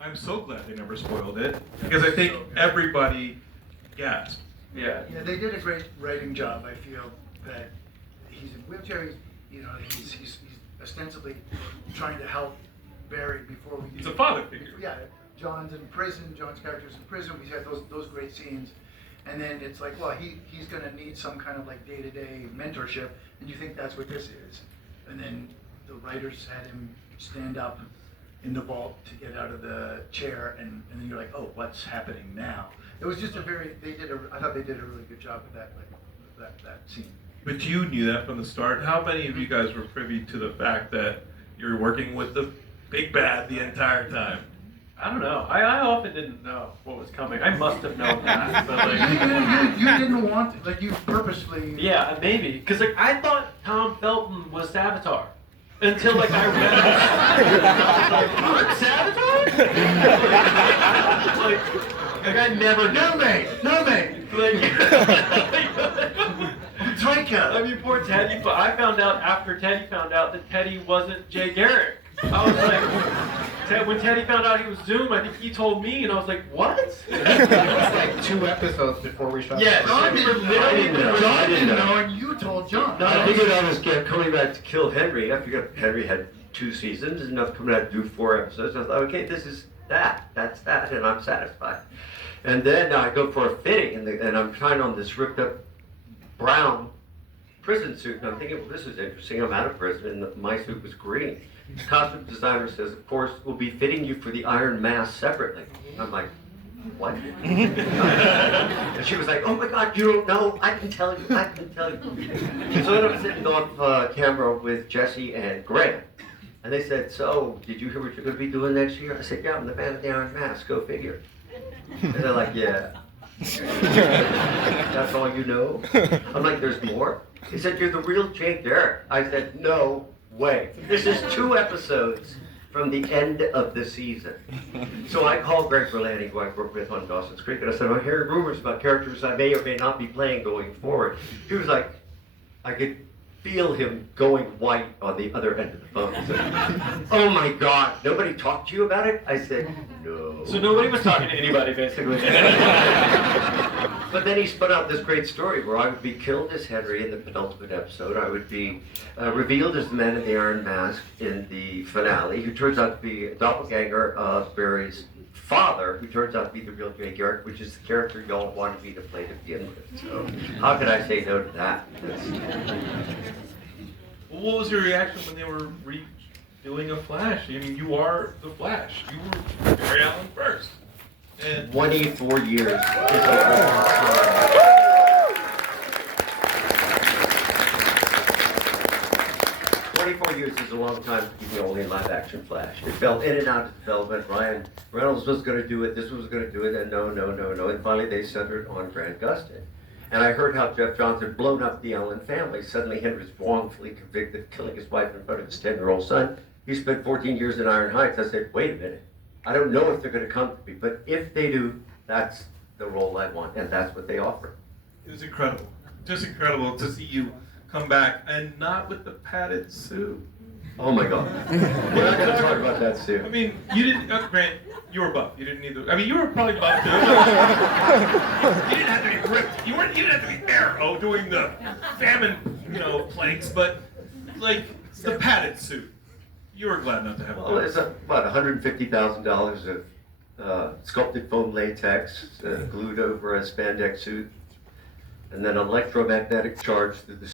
I'm so glad they never spoiled it, because I think everybody gasped. Yeah. Yeah, they did a great writing job. I feel that he's in wheelchair. He's ostensibly trying to help Barry before we. He's a father figure. Yeah, John's in prison. John's character's in prison. We had those great scenes, and then it's like, well, he's gonna need some kind of like day-to-day mentorship, and you think that's what this is, and then the writers had him stand up in the vault to get out of the chair, and then you're like, oh, what's happening now? It was just I thought they did a really good job with that, like that scene. But you knew that from the start. How many of you guys were privy to the fact that you're working with the big bad the entire time? I don't know. I often didn't know what was coming. I must have known that. But like, You didn't want it, like you purposely. yeah, maybe. Because like, I thought Tom Felton was Savitar. Until like I read Savitar? like I never No, mate. Troika. I mean, poor Teddy, but I found out after Teddy found out that Teddy wasn't Jay Garrick. I was like, when Teddy found out he was Zoom, I think he told me, and I was like, what? It was like 2 episodes before we shot. Yeah, John didn't know. John didn't know, and you told John. I figured I was coming back to kill Henry. I figured Henry had 2 seasons, enough coming out to do 4 episodes. I thought, okay, this is that's that, and I'm satisfied. And then I go for a fitting, and I'm trying on this ripped up brown prison suit, and I'm thinking, well, this is interesting. I'm out of prison, and my suit was green. The costume designer says, of course, we'll be fitting you for the Iron Mask separately. I'm like, what? And she was like, oh my God, you don't know? I can tell you. So then I'm sitting off camera with Jesse and Grant. And they said, so, did you hear what you're going to be doing next year? I said, yeah, I'm the man with the Iron Mask. Go figure. And they're like, yeah. That's all you know? I'm like, there's more? He said, you're the real Jay Garrick. I said, no way. This is 2 episodes from the end of the season. So I called Greg Berlanti, who I worked with on Dawson's Creek, and I said, I'm hearing rumors about characters I may or may not be playing going forward. He was like, I could feel him going white on the other end of the phone. He said, oh my God, nobody talked to you about it? I said, no. So nobody was talking to anybody, basically. But then he spun out this great story where I would be killed as Henry in the penultimate episode. I would be revealed as the man in the Iron Mask in the finale, who turns out to be a doppelganger of Barry's father, who turns out to be the real Jay Garrick, which is the character y'all wanted me to play to begin with. So how could I say no to that? Well, what was your reaction when they were redoing a Flash? I mean, you are the Flash. You were Barry Allen first. And 24 years is a long time. 24 years is a long time to be the only live-action Flash. It fell in and out of development. Ryan Reynolds was going to do it, this was going to do it, and no. And finally they centered on Grant Gustin. And I heard how Jeff Johns had blown up the Allen family. Suddenly Henry's wrongfully convicted of killing his wife in front of his 10-year-old son. He spent 14 years in Iron Heights. I said, wait a minute. I don't know if they're going to come to me, but if they do, that's the role I want, and that's what they offer. it was incredible. Just incredible to see you come back, and not with the padded suit. Oh my God. We're not going to talk about that I soon. mean, you didn't, Grant, you were buff. You didn't need the, I mean, you were probably buff too. You didn't have to be ripped. You didn't have to be Arrow doing the famine, planks, but like the padded suit. You were glad not to have Well, that. it's about $150,000 of sculpted foam latex glued over a spandex suit, and then electromagnetic charge through the